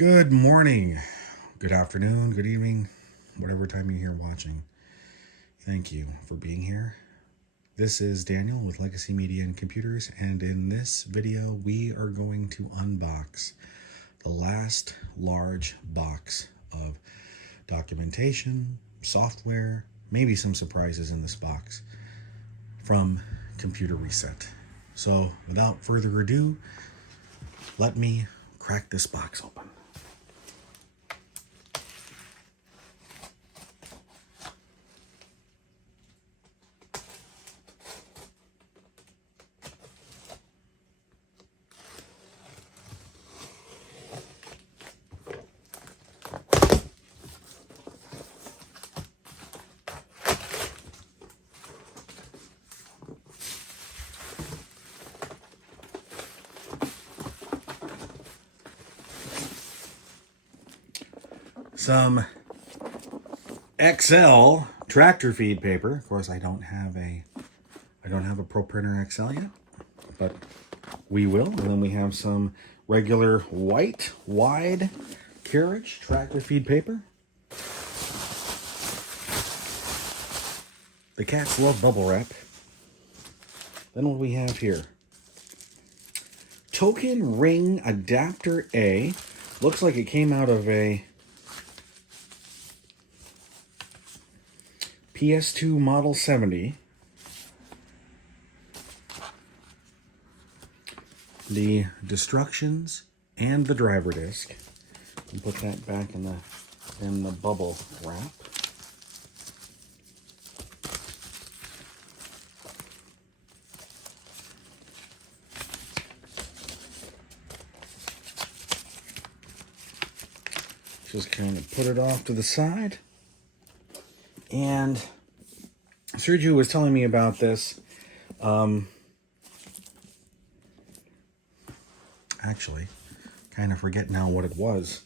Good morning, good afternoon, good evening, whatever time you're here watching. Thank you for being here. This is Daniel with Legacy Media and Computers, and in this video we are going to unbox the last large box of documentation, software, maybe some surprises in this box from Computer Reset. So without further ado, let me crack this box open. Some XL tractor feed paper. Of course, I don't have a Pro Printer XL yet, but we will. And then we have some regular white wide carriage tractor feed paper. The cats love bubble wrap. Then what do we have here? Token ring adapter A. Looks like it came out of a PS2 Model 70. The instructions and the driver disc. And put that back in the bubble wrap. Just kind of put it off to the side. And Sergio was telling me about this. Actually, kind of forget now what it was.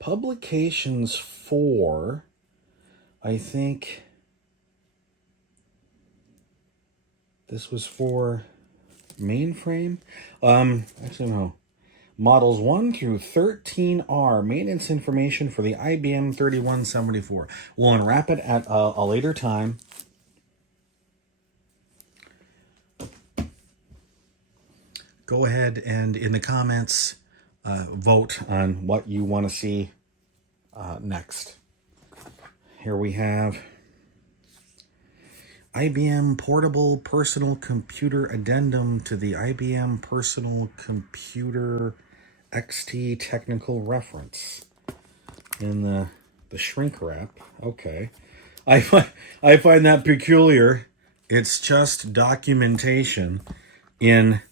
Publications for, I think this was for mainframe. Actually, no. Models 1 through 13R, maintenance information for the IBM 3174. We'll unwrap it at a later time. Go ahead and in the comments vote on what you want to see next. Here we have IBM Portable Personal Computer Addendum to the IBM Personal Computer XT Technical Reference in the shrink wrap. Okay, I find that peculiar. It's just documentation in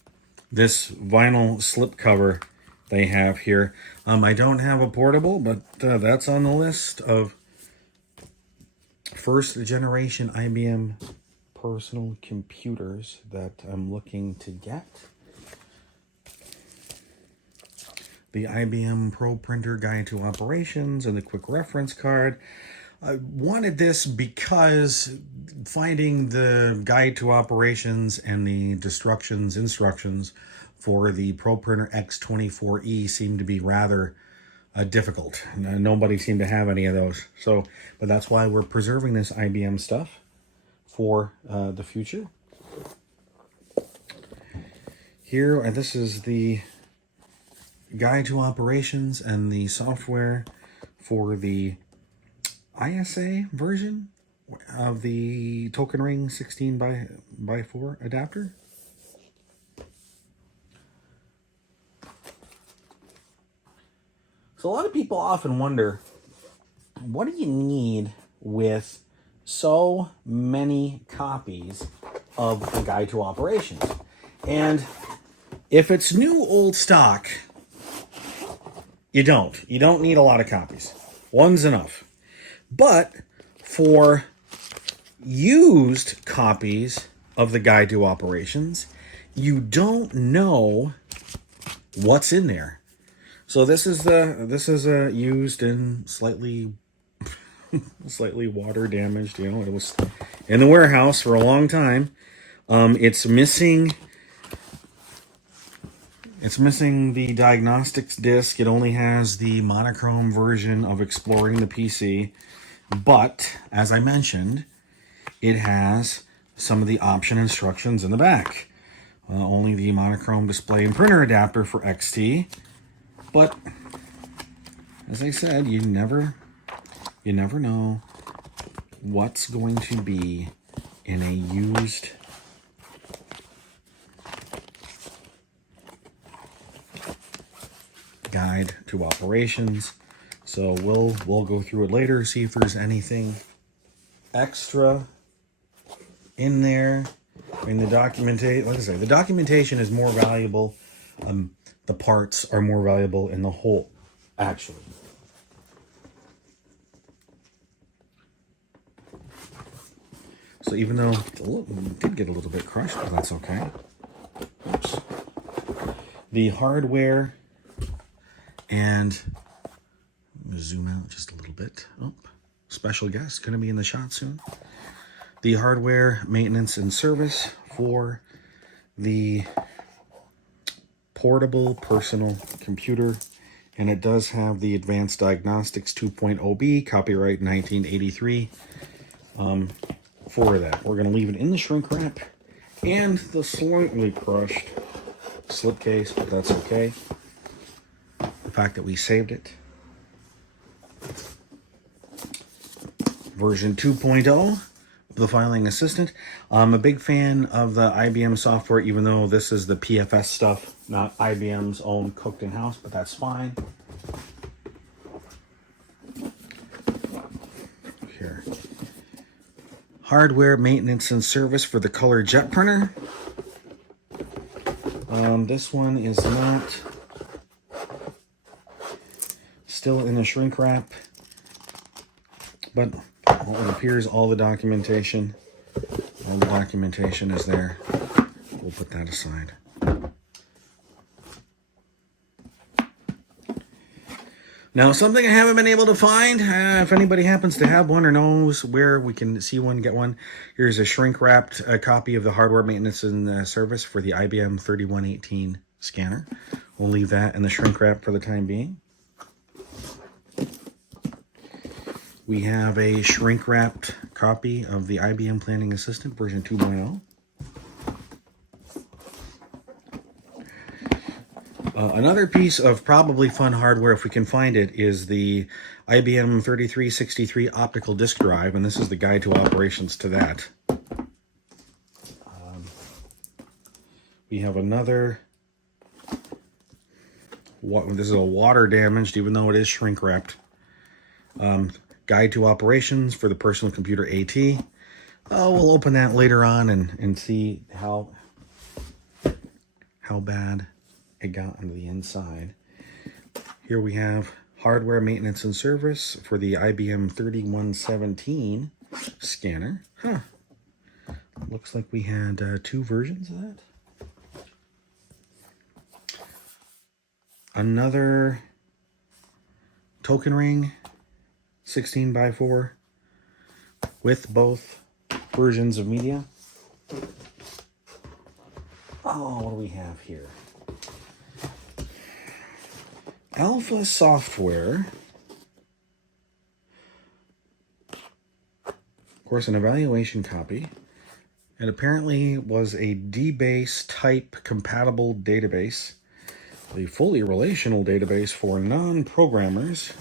this vinyl slipcover they have here. I don't have a portable, but that's on the list of first generation IBM personal computers that I'm looking to get. The IBM Pro Printer Guide to Operations and the quick reference card. I wanted this because finding the guide to operations and the instructions for the Pro Printer X24E seemed to be rather difficult. Nobody seemed to have any of those. But that's why we're preserving this IBM stuff for the future. Here, this is the guide to operations and the software for the ISA version of the Token Ring 16x4 adapter. So a lot of people often wonder, what do you need with so many copies of the Guide to Operations? And if it's new old stock, you don't need a lot of copies. One's enough. But for used copies of the Guide to Operations, you don't know what's in there. So this is a used and slightly water damaged. You know, it was in the warehouse for a long time. It's missing It's missing the diagnostics disc. It only has the monochrome version of Exploring the PC. But, as I mentioned, it has some of the option instructions in the back. Only the monochrome display and printer adapter for XT. But, as I said, you never know what's going to be in a used guide to operations. So we'll go through it later, see if there's anything extra in there. I mean, the documentation, like I say, the documentation is more valuable. The parts are more valuable in the whole, actually. So even though it did get a little bit crushed, but that's okay. Oops. The hardware, and zoom out just a little bit. Oh, special guest going to be in the shot soon. The hardware maintenance and service for the portable personal computer, and it does have the Advanced Diagnostics 2.0B, copyright 1983. For that, we're going to leave it in the shrink wrap and the slightly crushed slipcase, but that's okay. The fact that we saved it. Version 2.0 of the Filing Assistant. I'm a big fan of the IBM software, even though this is the PFS stuff, not IBM's own cooked in-house, but that's fine. Here. Hardware maintenance and service for the color jet printer. This one is not still in the shrink wrap, but it appears all the documentation is there. We'll put that aside. Now, something I haven't been able to find, if anybody happens to have one or knows where we can see one, get one, here's a shrink-wrapped copy of the hardware maintenance and service for the IBM 3118 scanner. We'll leave that in the shrink wrap for the time being. We have a shrink-wrapped copy of the IBM Planning Assistant version 2.0. Another piece of probably fun hardware, if we can find it, is the IBM 3363 optical disk drive, and this is the guide to operations to that. We have another, this is a water damaged, even though it is shrink wrapped, guide to operations for the personal computer AT. We'll open that later on and see how bad it got onto the inside. Here we have hardware maintenance and service for the IBM 3117 scanner. Looks like we had two versions of that. Another token ring, 16x4, with both versions of media. Oh, what do we have here? Alpha software. Of course, an evaluation copy. It apparently was a DBase type compatible database. The fully relational database for non-programmers.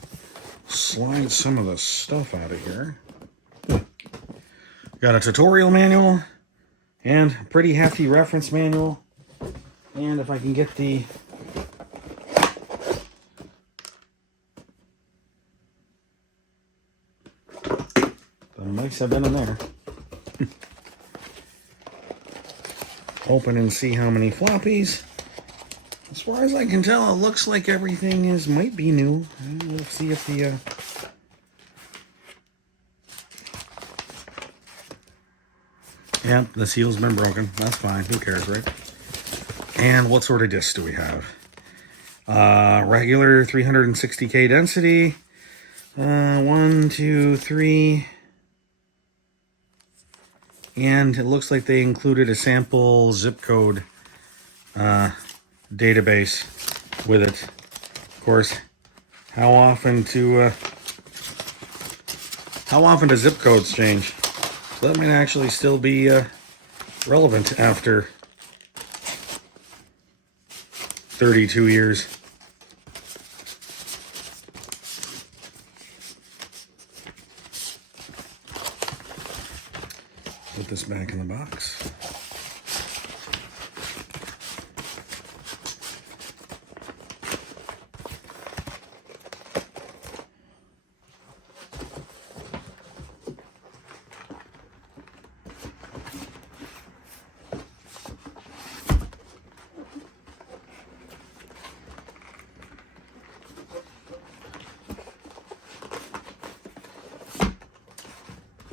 Slide some of the stuff out of here. Got a tutorial manual and a pretty hefty reference manual. And if I can get the mics have been in there. Open and see how many floppies. As far as I can tell, it looks like everything might be new. We'll see if the yeah, the seal's been broken. That's fine. Who cares, right? And what sort of discs do we have? Regular 360K density. 1, 2, 3. And it looks like they included a sample zip code database with it. Of course, how often do zip codes change? So that might actually still be relevant after 32 years. Put this back in the box.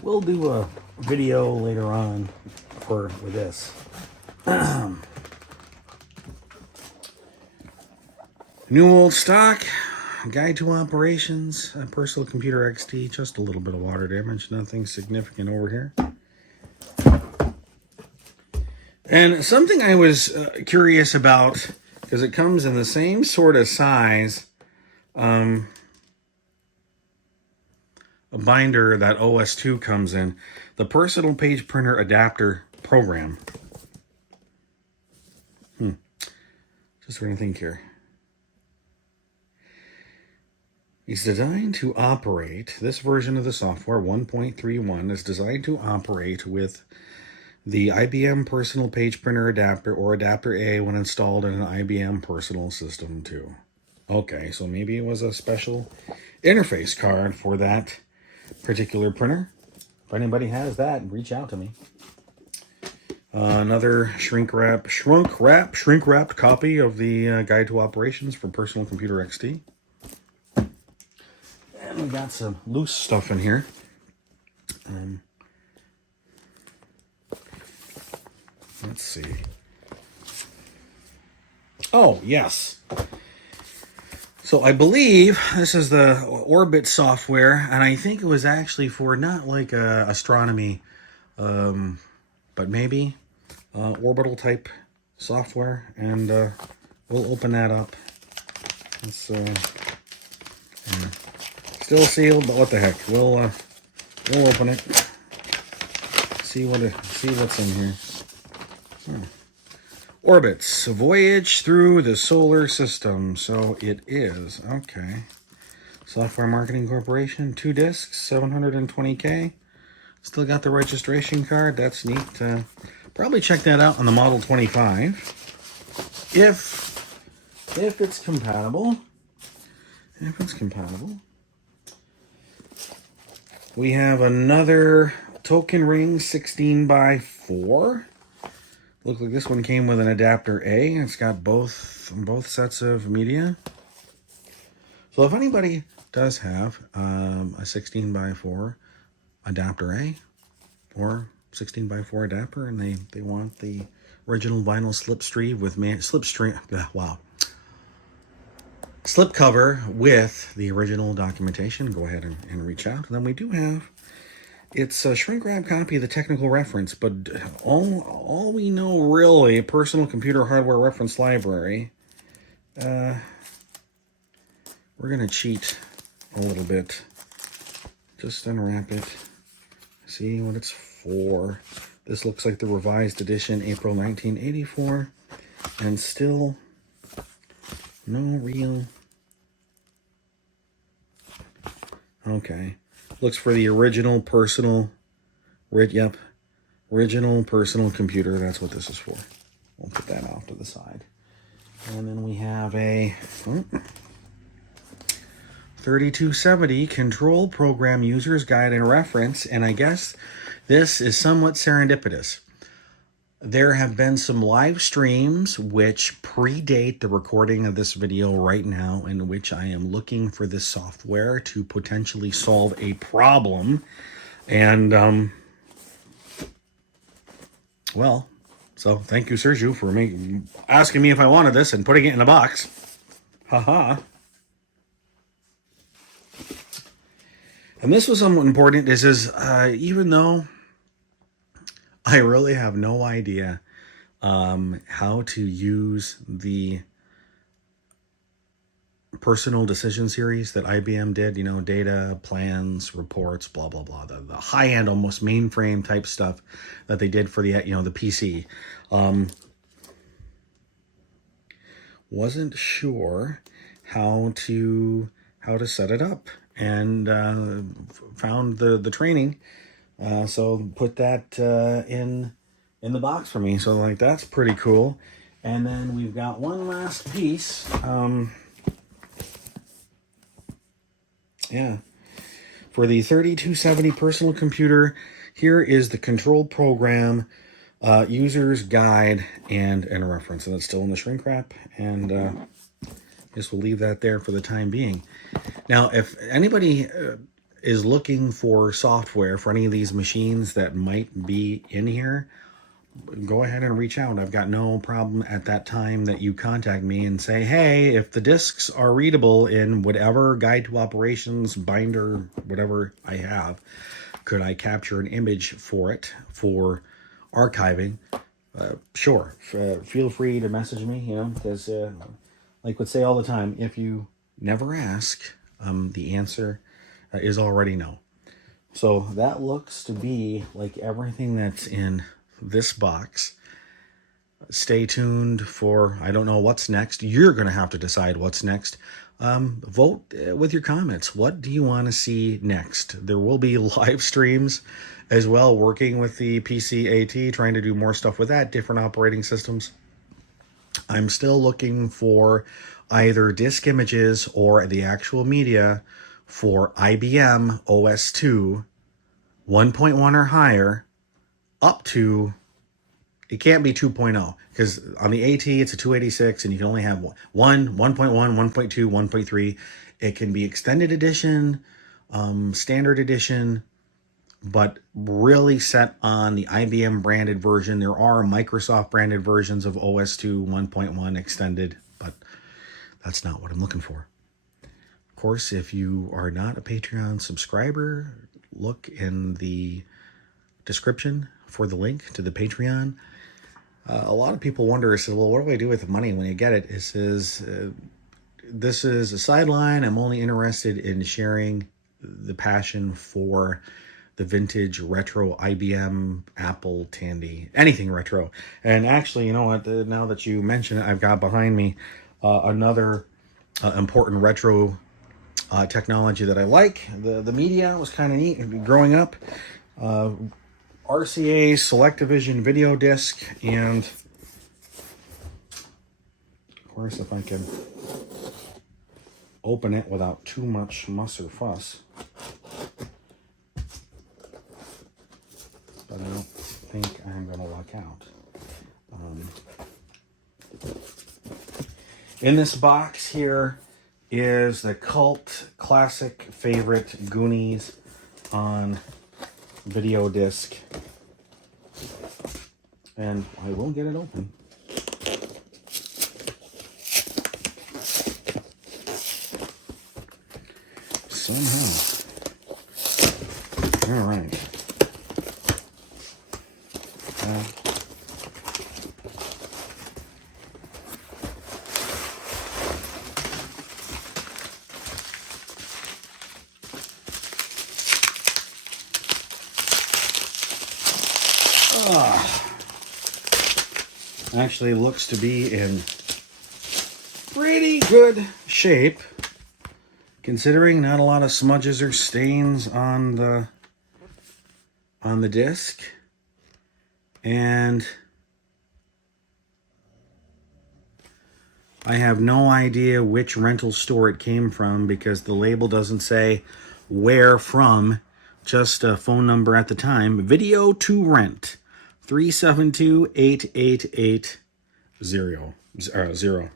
We'll do a video later on with this. New old stock, guide to operations, personal computer XT, just a little bit of water damage, nothing significant over here. And something I was curious about, because it comes in the same sort of size, a binder that OS2 comes in, the personal page printer adapter program. Just trying to think here. It's designed to operate, this version of the software, 1.31, is designed to operate with the IBM Personal Page Printer Adapter or Adapter A when installed in an IBM Personal System 2. Okay, so maybe it was a special interface card for that particular printer. If anybody has that, reach out to me. Another shrink wrapped copy of the Guide to Operations for Personal Computer XT. And we got some loose stuff in here. Let's see. Oh, yes. So I believe this is the Orbit software, and I think it was actually for not like astronomy, but maybe orbital type software. And we'll open that up. It's still sealed, but what the heck? We'll open it. See what's in here. Orbits, a voyage through the solar system. So it is, okay. Software Marketing Corporation, 2 discs, 720K. Still got the registration card, that's neat. Probably check that out on the Model 25. If it's compatible. If it's compatible. We have another token ring, 16x4. Looks like this one came with an adapter A. It's got both sets of media. So if anybody does have a 16x4 adapter A or 16x4 adapter, and they want the original vinyl slipstream with slip cover with the original documentation, go ahead and reach out. And then we do have, it's a shrink wrap copy of the technical reference, but all we know really, personal computer hardware reference library. We're gonna cheat a little bit. Just unwrap it. See what it's for. This looks like the revised edition, April 1984, and still no real. Okay. Looks for the original personal, original personal computer. That's what this is for. We'll put that off to the side. And then we have a 3270 Control Program User's Guide and Reference. And I guess this is somewhat serendipitous. There have been some live streams which predate the recording of this video right now, in which I am looking for this software to potentially solve a problem. And, well, so thank you, Sergio, for asking me if I wanted this and putting it in a box. Haha. And this was somewhat important. This is, even though I really have no idea how to use the personal decision series that IBM did, you know, data, plans, reports, blah, blah, blah, the high-end, almost mainframe type stuff that they did for the, you know, the PC. Wasn't sure how to set it up, and found the training, so put that in the box for me. So like, that's pretty cool. And then we've got one last piece. Yeah, for the 3270 personal computer, here is the control program, user's guide, and a reference. And it's still in the shrink wrap, and I guess we'll leave that there for the time being. Now, if anybody is looking for software for any of these machines that might be in here, go ahead and reach out. I've got no problem at that time that you contact me and say, hey, if the discs are readable in whatever guide to operations, binder, whatever I have, could I capture an image for it for archiving? Sure. Feel free to message me, you know, because like would say all the time, if you never ask, the answer is already no. So that looks to be like everything that's in this box. Stay tuned for, I don't know what's next. You're going to have to decide what's next. Vote with your comments. What do you want to see next? There will be live streams as well, working with the PC AT, trying to do more stuff with that, different operating systems. I'm still looking for either disk images or the actual media for IBM OS 2 1.1 or higher, up to, it can't be 2.0, because on the AT it's a 286 and you can only have 1.1, 1.2, 1.3. It can be extended edition, standard edition, but really set on the IBM branded version. There are Microsoft branded versions of OS 2 1.1 extended, but that's not what I'm looking for. Of course, if you are not a Patreon subscriber, look in the description for the link to the Patreon. A lot of people wonder, said, well, what do I do with the money when you get it? It says, this is a sideline. I'm only interested in sharing the passion for the vintage retro IBM, Apple, Tandy, anything retro. And actually, you know what, now that you mention it, I've got behind me another important retro technology that I like. The media was kind of neat growing up. RCA Selectavision video disc, and of course, if I can open it without too much muss or fuss, but I don't think I'm going to luck out. In this box here is the cult classic favorite Goonies on video disc, and I will get it open. Somehow. All right. Actually looks to be in pretty good shape, considering not a lot of smudges or stains on the disc. And I have no idea which rental store it came from, because the label doesn't say where from, just a phone number at the time. Video to rent, 372-8880.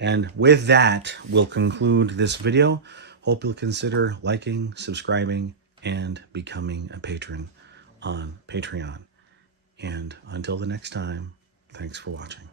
And with that, we'll conclude this video. Hope you'll consider liking, subscribing, and becoming a patron on Patreon. And until the next time, thanks for watching.